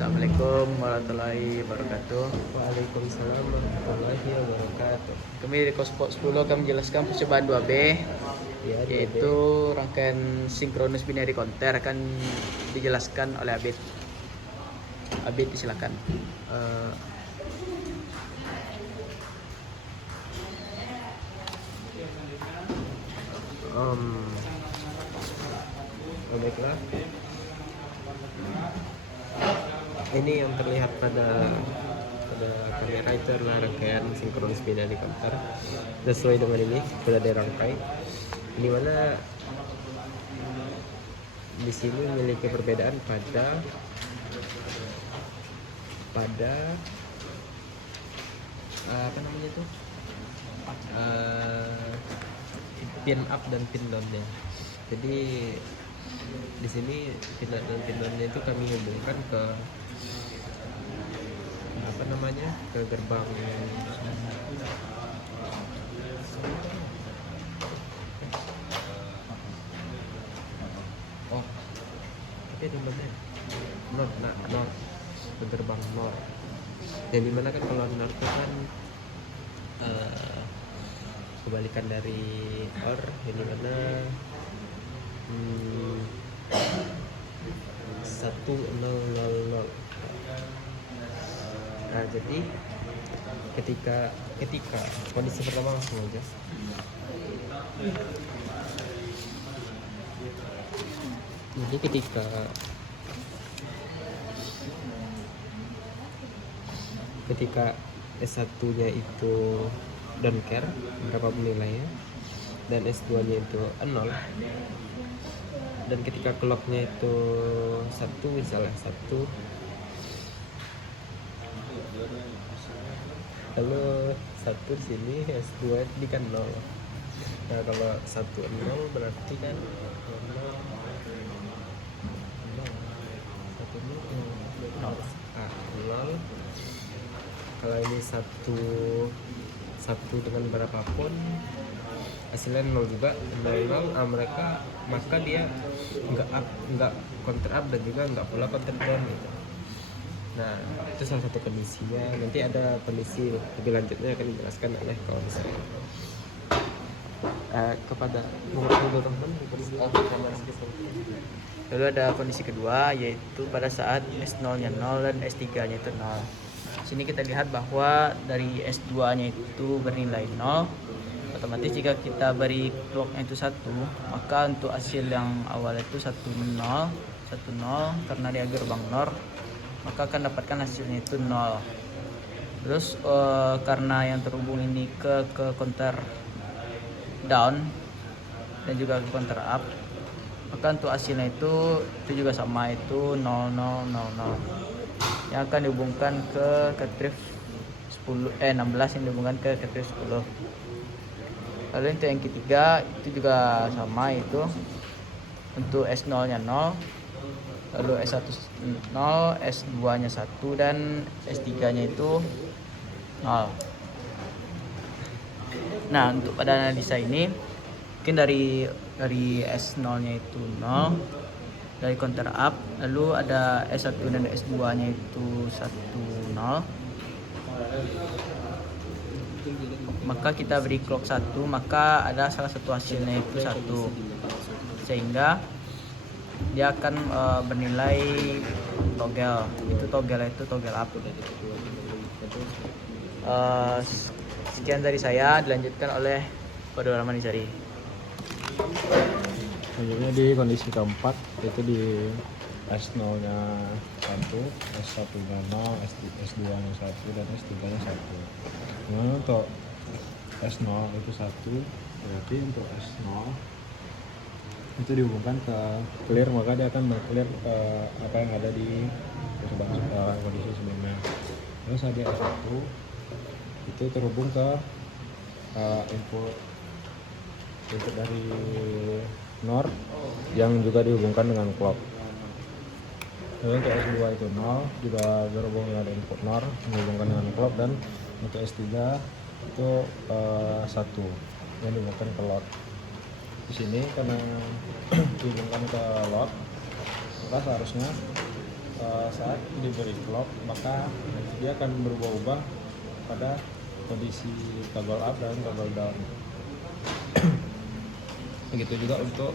Assalamualaikum warahmatullahi wabarakatuh. Waalaikumsalam warahmatullahi wabarakatuh. Kami di Kospot 10 akan menjelaskan percobaan 2B, Ya, yaitu rangkaian sinkronus binary counter akan dijelaskan oleh Abid. Abid, silakan. Eh, baiklah. Ini yang terlihat pada kamera itu adalah rangkaian sinkronus binary counter. Sesuai dengan ini sudah dirangkai. Di mana di sini memiliki perbedaan pada apa namanya itu pin up dan pin down-nya. Jadi di sini pin up dan pin down-nya itu kami hubungkan ke apa namanya, ke gerbang tapi nomornya not ke gerbang nol. Yang dimana kan kalau nol itu kan kebalikan dari or, yang dimana 1000. Nah, jadi ketika kondisi pertama langsung aja. Jadi ketika S1-nya itu don't care berapa nilainya, dan S2-nya itu 0, dan ketika clock-nya itu 1, misalnya 1, lalu 1 di sini, S2 di kan 0. Nah, kalau 1 0 berarti kan 0. Kalau ini satu dengan berapapun hasilnya 0 juga, 0, mereka maka dia nggak counter up dan juga nggak pula counter down gitu. Nah, itu salah satu kondisinya. Nanti ada kondisi lebih lanjutnya akan dijelaskan oleh kawan saya. Kepada Lalu ada kondisi kedua, yaitu pada saat S0-nya 0 dan S3-nya itu 0. Sini kita lihat bahwa dari S2-nya itu bernilai 0. Otomatis jika kita beri clock-nya itu 1, maka untuk hasil yang awal itu 10 karena dia gerbang NOR, maka akan dapatkan hasilnya itu 0. Terus karena yang terhubung ini ke counter down dan juga ke counter up, maka untuk hasilnya itu juga sama, itu 0000 yang akan dihubungkan ke drive 16 yang dihubungkan ke drive 10. Lalu untuk yang ketiga itu juga sama, itu untuk S0-nya 0, lalu S1 0, S2-nya 1, dan S3-nya itu 0. Nah, untuk pada analisa ini mungkin dari S0-nya itu 0 dari counter up, lalu ada S1 dan S2-nya itu 10, maka kita beri clock 1, maka ada salah satu hasilnya itu 1, sehingga dia akan bernilai toggle. Itu toggle up. Sekian dari saya, dilanjutkan oleh Pak Rahmanisari. Selanjutnya di kondisi keempat, itu di S0 nya 1, S1 nya 0, S2 nya 1, dan S3 nya 1. Nah, untuk S0 itu 1, berarti untuk S0 itu dihubungkan ke clear, maka dia akan meng-clear apa yang ada di kondisi sebelumnya. Terus ada S1 itu terhubung ke input dari NOR yang juga dihubungkan dengan clock. Lalu untuk S2 itu 0 juga berhubung dengan input NOR dihubungkan dengan clock, dan untuk S3 itu 1 yang dihubungkan ke load. Di sini karena dihubungkan ke load, maka seharusnya saat diberi clock, maka dia akan berubah-ubah pada kondisi toggle up dan toggle down. Begitu juga untuk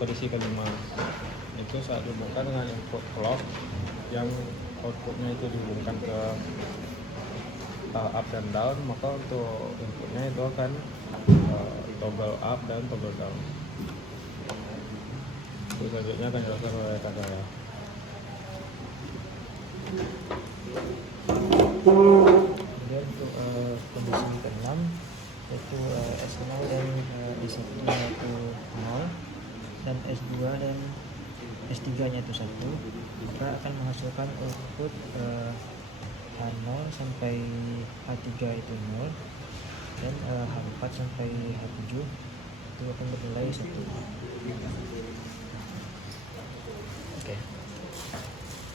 kondisi kelima, itu saat dihubungkan dengan input clock yang outputnya itu dihubungkan ke up dan down, maka untuk inputnya itu akan toggle up dan toggle down. Itu selanjutnya akan dilakukan oleh kakak ya. Kemudian untuk kondisi ke-6 yaitu S0 dan S1 nya itu 0 dan S2 dan S3 nya itu 1, maka akan menghasilkan output H0 sampai H3 itu 0 dan H4 sampai H7 itu akan bernilai 1.